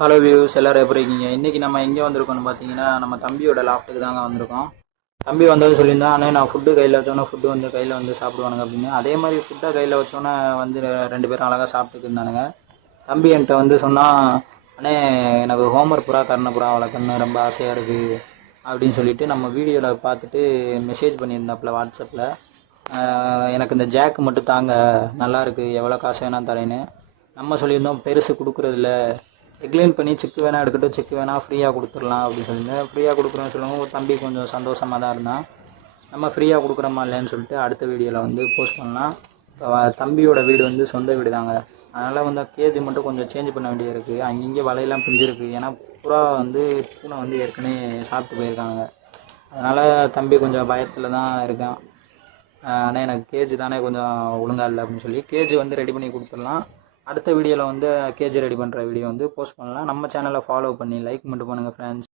Hello views எல்லோரும் எப்படி இருக்கீங்க? இன்றைக்கி நம்ம எங்கே வந்திருக்கோம்னு பார்த்தீங்கன்னா நம்ம தம்பியோட லாஃப்ட்டுக்கு தாங்க வந்திருக்கோம். தம்பி வந்தது சொல்லியிருந்தான், அண்ணே நான் ஃபுட்டு கையில் வச்சோன்னே ஃபுட்டு வந்து கையில் வந்து சாப்பிடுவானுங்க அப்படின்னு. அதே மாதிரி ஃபுட்டை கையில் வச்சோன்னே வந்து ரெண்டு பேரும் அழகாக சாப்பிட்டுக்கு இருந்தானுங்க. தம்பி என்கிட்ட வந்து சொன்னால், அண்ணே எனக்கு ஹோம்ஒர்க் புறா கர்ண வளர்க்கணுன்னு ரொம்ப ஆசையாக இருக்குது அப்படின்னு சொல்லிட்டு நம்ம வீடியோவில் பார்த்துட்டு மெசேஜ் பண்ணியிருந்தாப்புல வாட்ஸ்அப்பில். எனக்கு இந்த ஜாக்கு மட்டும் தாங்க, நல்லாயிருக்கு, எவ்வளோ காசு வேணால் தரேன்னு. நம்ம சொல்லியிருந்தோம் பெருசு கொடுக்குறதில்ல, எக்ளைன் பண்ணி செக் வேணால் எடுக்கட்டும், செக் வேணால் ஃப்ரீயாக கொடுத்துடலாம் அப்படின்னு சொல்லியிருந்தேன். ஃப்ரீயாக கொடுக்குறோன்னு சொல்லுவோம், தம்பி கொஞ்சம் சந்தோஷமாக தான் இருந்தான். நம்ம ஃப்ரீயாக கொடுக்குறோமா இல்லைன்னு சொல்லிட்டு அடுத்த வீடியோவில் வந்து போஸ்ட் பண்ணலாம். தம்பியோட வீடு வந்து சொந்த வீடு தாங்க, அதனால் வந்து கேஜி மட்டும் கொஞ்சம் சேஞ்ச் பண்ண வேண்டியது இருக்குது. அங்கங்கே வலையெல்லாம் பிஞ்சிருக்கு, ஏன்னா புறா வந்து பூனை வந்து ஏற்கனவே சாப்பிட்டு போயிருக்காங்க. அதனால் தம்பி கொஞ்சம் பயத்தில் தான் இருக்கான். ஆனால் எனக்கு கேஜி தானே கொஞ்சம் ஒழுங்காக இல்லை அப்படின்னு சொல்லி கேஜி வந்து ரெடி பண்ணி கொடுத்துடலாம். அடுத்த வீடியோவில் வந்து கேஜி ரெடி பண்ணுற வீடியோ வந்து போஸ்ட் பண்ணலாம். நம்ம சேனலை ஃபாலோ பண்ணி லைக் மட்டும் பண்ணுங்கள் ஃப்ரெண்ட்ஸ்.